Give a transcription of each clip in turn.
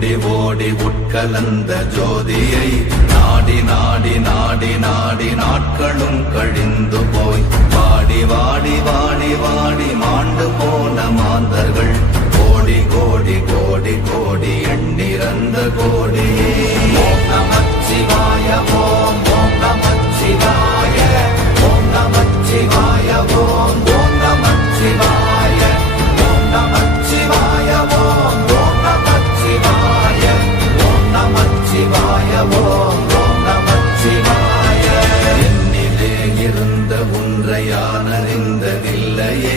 ஓடி ஓடி உட்கலந்த ஜோதியை நாடி நாடி நாடி நாடி நாட்களும் கழிந்து போய் வாடி வாடி வாடி வாடி மாண்டு போன மாந்தர்கள் கோடி கோடி கோடி கோடி எண்ணிறந்த கோடி. ஓம் நமச்சிவாய ஓம் ஓம் நமச்சிவாய ஓம் நமச்சிவாய ஓம் ஓம் நமச்சிவாய ஓம் நமச்சிவாய ஓம் ஓம் நமச்சிவாய ஓம் நமச்சிவாய ஓம் ஓம் நமச்சிவாய. என்னிலே இருந்த ஒன்றை யானறிந்ததில்லையே,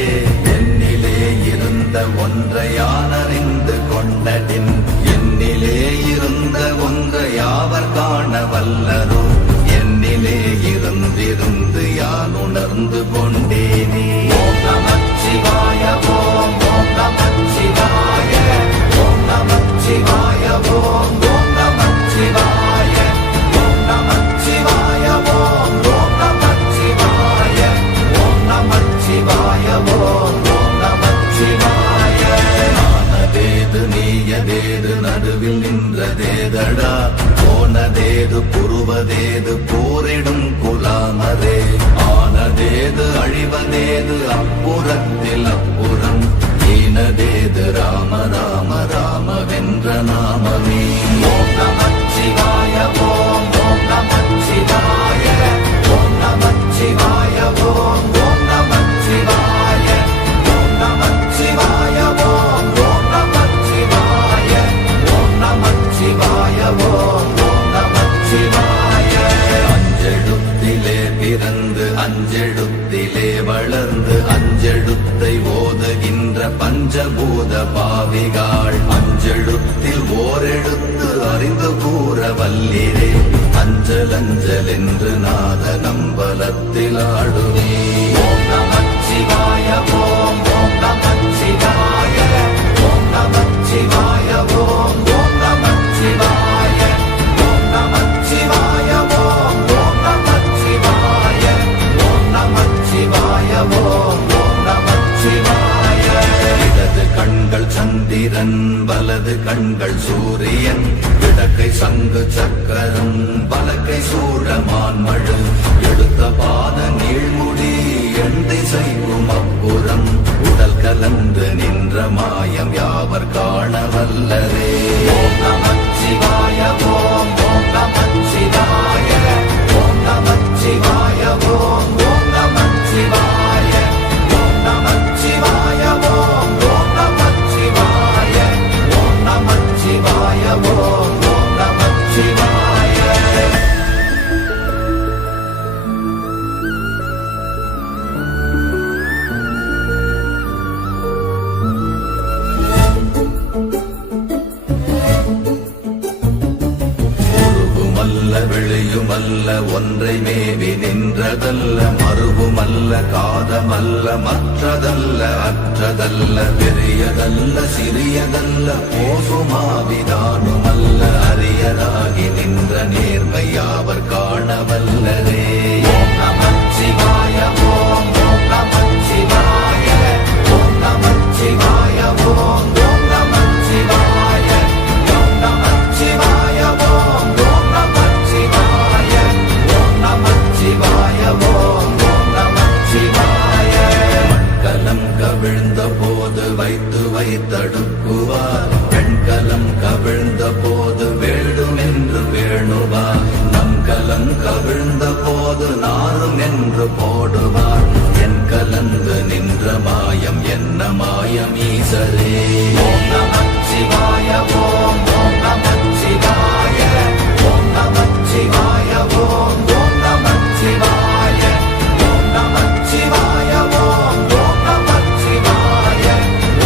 என்னிலே இருந்த ஒன்றை யானறிந்து கொண்டடின், என்னிலே இருந்த ஒன்றை யாவர் காண வல்லரோ, என்னிலே இருந்திருந்து யான் உணர்ந்து கொண்டேனே. ஓம் நமச்சிவாய ஓம் ஓம் நமச்சிவாய ஓம் நமச்சிவாய ஓம் ஓம் நமச்சிவாய ஓம் நமச்சிவாய ஓம் ஓம் நமச்சிவாய ஓம் நமச்சிவாய ஓம் ஓம் நமச்சிவாய. ஆனதேது நீயதேது நடுவில் நின்றதேதடா, போனதேது புருவதேது போரிடும் குலாமரே, ஆனதேது அழிவதேது அப்புறத்தில் அப்புறம், ஈனதேது ராம ராம ராம வென்ற நாமமே. ஓம் நமச்சிவாய ஓம் ஓம் நமச்சிவாய ஓம் நமச்சிவாய ஓம் ஓம் நமச்சிவாய ஓம் நமச்சிவாய ஓம் ஓம் நமச்சிவாய ஓம் நமச்சிவாய ஓம் ஓம் நமச்சிவாய. அஞ்செழுத்திலே பிறந்து அஞ்செழுத்திலே வளர்ந்து அஞ்செழுத்தை ஓதுகின்ற பஞ்சபூத பாவிகாள், அஞ்செழுத்தில் ஓரெழுத்து அறிந்து கூற வல்லிரே, அஞ்சல் அஞ்சல் என்று நாத நம்பலத்தில் ஆடுவே. ஓம் நமச்சிவாய ஓம் ஓம் நமச்சிவாய ஓம் நமச்சிவாய ஓம் ஓம் நமச்சிவாய ஓம் நமச்சிவாய ஓம் ஓம் நமச்சிவாய ஓம் நமச்சிவாய ஓம் ஓம் நமச்சிவாய. இடது கண்கள் சந்திரன் வலது கண்கள் சூரியன், இடக்கை சங்கு சக்கரம் வலக்கை சூழமான் மழு, எடுத்த பாத நீழ்முடி எண் திசைக்கும் அப்புறம், உடல் கலந்து நின்ற மாயம் யாவர் காண வல்லரே. ஓம் நமச்சிவாய ஓம் ஓம் நமச்சிவாய ஓம் நமச்சிவாய ஓம் ஓம் நமச்சிவாய ஓம் நமச்சிவாய ஓம் ஓம் நமச்சிவாய ஓம் நமச்சிவாய ஓம் ஓம் நமச்சிவாய. வெளியுமல்ல ஒன்றை மேவி நின்றதல்ல, மறுவுமல்ல காதமல்ல மற்றதல்ல அற்றதல்ல, பெரியதல்ல சிறியதல்ல போசுமாவிதானுமல்ல, அரியராகி நின்ற நேர்மை யாவர் காண வல்லரே. ஓம் நமச்சிவாய ஓம் ஓம் நமச்சிவாய ஓம் நமச்சிவாய ஓம் ஓம் நமச்சிவாய ஓம் நமச்சிவாய ஓம் ஓம் நமச்சிவாய ஓம் நமச்சிவாய ஓம் ஓம் நமச்சிவாய. மண்கலம் கவிழ்ந்த போது வைத்து வைத்தடுக்குவார், பெண்கலம் கவிழ்ந்த போது வேடும் என்று வேணுவார், நம் கலம் கவிழ்ந்த போது நாரும் என்று போடுவார், என் கலந்து நின்ற மாயம் என்ன மாயம் ஈசரே. ஓம் நமச்சிவாய ஓம் ஓம் நமச்சிவாய ஓம் நமச்சிவாய ஓம் ஓம் நமச்சிவாய ஓம் நமச்சிவாய ஓம் ஓம் நமச்சிவாய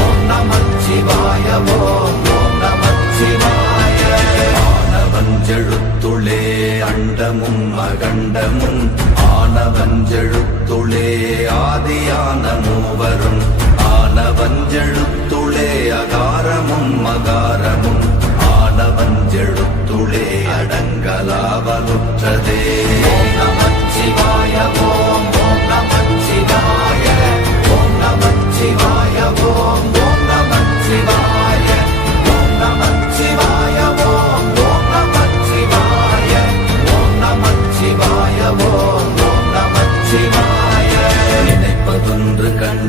ஓம் நமச்சிவாய ஓம் ஓம் நமச்சிவாய. ஆனவஞ்செழுத்துளே அண்டமும் அகண்டமும், ஆனவஞ்செழுத்துளே ஆதியான மூவரும், ஆனவஞ்செழுத்துளே அகாரமும் மகாரமும், ஆனவஞ்செழுத்துளே அடங்கலாவலுற்றதே. ஓம் நம